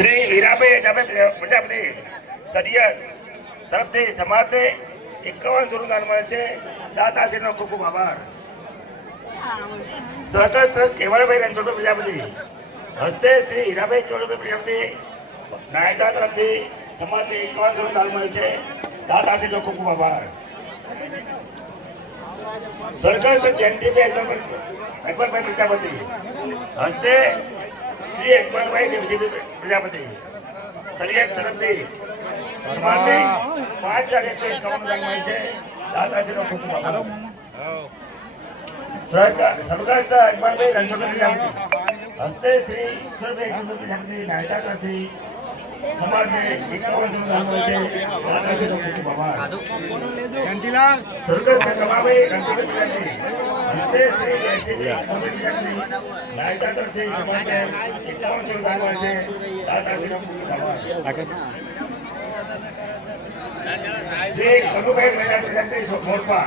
શ્રી હીરાભાઈ પ્રજાપતિ. સરિયર તરફથી સમાજને એકાવન સ્વરૂપ દાન મળે છે. દાતાશ્રીનો ખૂબ ખૂબ આભાર. સરકાર કેવળભાઈ રણછોડ પ્રજાપતિ. હસ્તે શ્રી હીરાભાઈ કેવળભાઈ પ્રજાપતિ. નાયકા તરફથી સમાજને એકાવન દાન મળે છે. દાતાશ્રીનો ખૂબ ખૂબ આભાર. સરકાર જયંતિભાઈ અકબરભાઈ પ્રજાપતિ. હસ્તે શ્રી અકબરભાઈ દેવજીભાઈ પ્રજાપતિ. સરિયત તરફથી સમાજને પાંચ લાખ એકસો એકાવન મળે છે. દાદાશ્રીનો ખૂબ ખૂબ આભાર. સરકાર સરકાર અકબરભાઈ રણછોડભાઈ પ્રજાપતિ. હસ્તે શ્રી ઈશ્વરભાઈ અકબરભાઈ પ્રજાપતિ નાયકા તરફથી સમાજને એકાવન દાન મળે છે. દાદાશ્રીનો ખૂબ ખૂબ આભાર. સ્વર્ગસ્થ કમાભાઈ રણછોડભાઈ પ્રજાપતિ. હસ્તે શ્રી દાદાશ્રીનો કનુભાઈ મહિલા પ્રજાપતિ મોરપા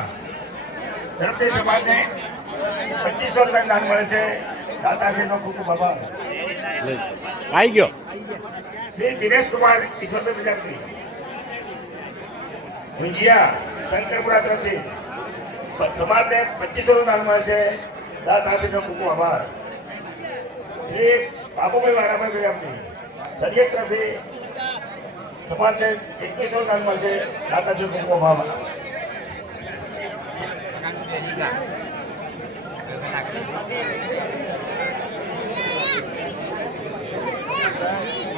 તરફથી સમાજને પચીસો રૂપિયા દાન મળે છે દાતાશ્રીનો ખૂબ ખૂબ આભાર આવી ગયો. શ્રી દિનેશ કુમાર ઈશ્વરભાઈ પ્રજાપતિ. ભુંજિયા, શંકરપુરા તરફથી. સમાજને પચીસો નું દાન મળે છે. દાતાશ્રીનો ખૂબ ખૂબ આભાર. શ્રી બાબુભાઈ વાળાભાઈ પ્રજાપતિ સરિયત તરફથી સમાજને એકવીસો દાન મળે છે. દાતાશ્રીનો ખૂબ ખૂબ આભાર.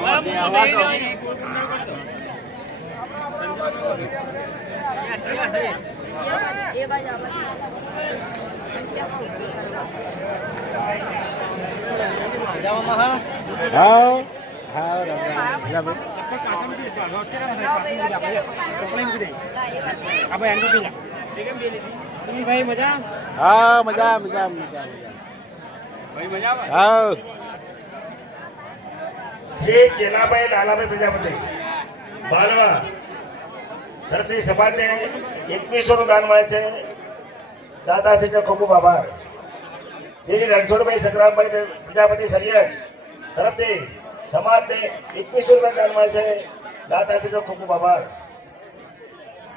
બાજુ આ બાજુ હા હા રામ રામ હા મજા બાલવા તરફથી સમાજને એકવીસો નું દાન મળે છે. દાદાશ્રીનો ખૂબ ખૂબ આભાર. શ્રી રણછોડભાઈ સંગ્રામભાઈ પ્રજાપતિ સરિયન તરફથી સમાજને એકવીસો રૂપિયા દાન મળે છે. દાદાશ્રીનો ખૂબ ખૂબ આભાર.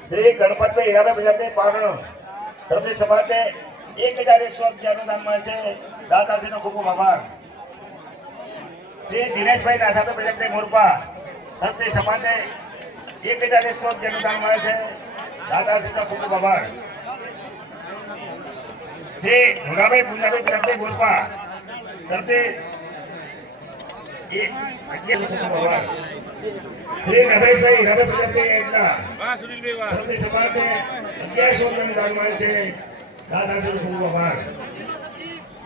શ્રી ગણપતભાઈ હીરાભાઈ પ્રજાપતિ પાટણ તરફથી સમાજને એક હજાર એકસો અગિયારનું દાન મળે છે. દાદાશ્રીનો ખૂબ ખૂબ આભાર. શ્રી દિનેશભાઈ નાથાભાઈ પ્રજાપતિ મોરપા તરફથી સમાજને એક હજાર એકસો જેનું દાન મળે છે. દાદાશ્રીનો ખૂબ ખૂબ આભાર. શ્રી ધોળાભાઈ પૂંજાભાઈ પ્રજાપતિ ગોરપા ખૂબ શ્રી રમેશભાઈ રમેશ પ્રજાપતિ એકલા તરફથી સમાજને અગિયારસો દાન મળે છે. દાદાશ્રીનો ખૂબ આભાર.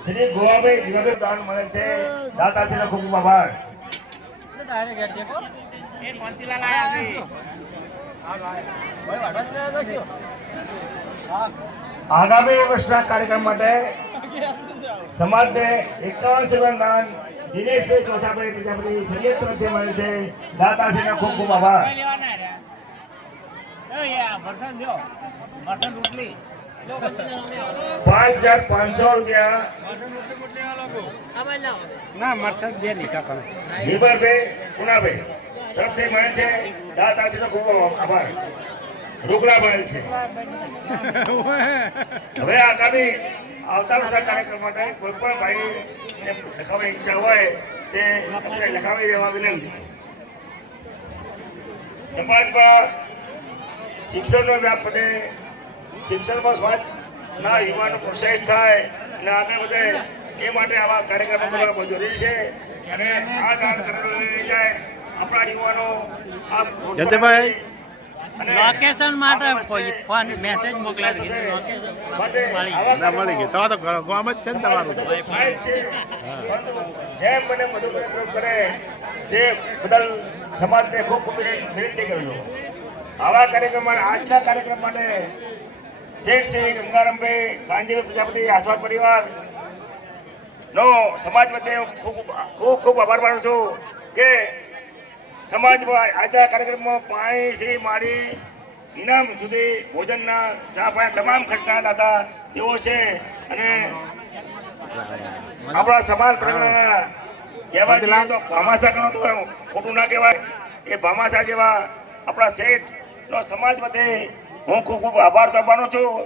શ્રી ગોવાભાઈ જીવાભાઈ દાન મળે છે. દાતાશ્રીનો ખૂબ આગામી વર્ષના કાર્યક્રમ માટે સમાજને એકાવન સેવન દાન દિનેશભાઈ ચોથાભાઈ પ્રજાપતિ સરિયત તરફથી મળે છે. દાતાશ્રીનો ખૂબ ખૂબ આભાર. પાંચ હજાર પાંચસો રૂપિયા ના મરસદ બે લીધા તમે નિર્ભરભાઈ પુનાભાઈ. તરફથી મળે છે. દાતાશ્રીનો ખૂબ આભાર. રોકડા મળે છે. હવે આગામી આવતા કાર્યક્રમ માટે કોઈ પણ ભાઈ લખાવવાની ઈચ્છા હોય તે તમને લખાવી દેવા વિનંતી. સમાજમાં શિક્ષણનો વ્યાપ વધે, શિક્ષણમાં સ્વાદના યુવાનો પ્રોત્સાહિત થાય, અને આગળ વધે, એ માટે આવા કાર્યક્રમો કરવા જરૂરી છે. અને આ દાન કરેલું જાય. આપણા યુવાનો. અને લોકેશન માટે ફોન મેસેજ મોકલાવી દીધો. માટે મળી આવા ના મળી ગઈ તો તો ગામ જ છે ને તમારું જેમ મને મધુ કરે તે બદલ સમાજને ખૂબ ખૂબ વિનંતી કરું છું. આવા કાર્યક્રમ આજના કાર્યક્રમ માટે શેઠ શ્રી ગંગારામભાઈ ગાંધીભાઈ પ્રજાપતિ આસ્વાદ પરિવાર નો સમાજ વચ્ચે હું ખૂબ ખૂબ ખૂબ આભાર માનું છું કે સમાજમાં આજના કાર્યક્રમમાં પાણી શ્રી મારી ઇનામ સુધી ભોજનના ચા પાણી તમામ ખર્ચના તેઓ છે અને આપણા સમાજ પ્રજાના કહેવા તો ભામાસા ગણો તો ખોટું ના કહેવાય. એ ભામાસા જેવા આપણા શેઠ નો સમાજ બધે હું ખૂબ ખૂબ આભાર તો છું.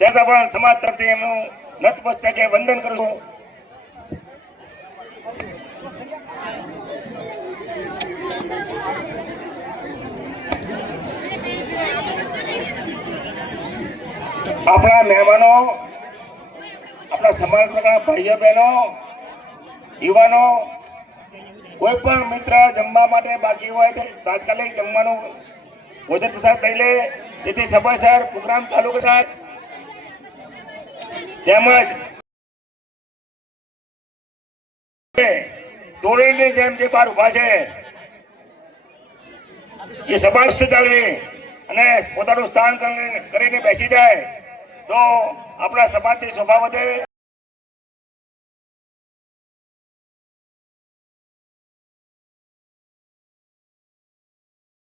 ત્યાં પણ સમાજ તરફથી એમનું નતમસ્તકે વંદન કરું છું. આપણા મહેમાનો, આપણા સમાજના ભાઈઓ બહેનો, યુવાનો, કોઈ પણ મિત્ર જમવા માટે બાકી હોય તો તાત્કાલિક જમવાનું ભોજન પ્રસાદ થઈ લે. તેથી સમયસર પ્રોગ્રામ ચાલુ કરતા તેમજ દોરીની જેમ જે બાર ઊભા છે, એ સભા જાળવી અને પોતાનું સ્થાન કરીને બેસી જાય. તો આપણા સમાજની શોભા વધે.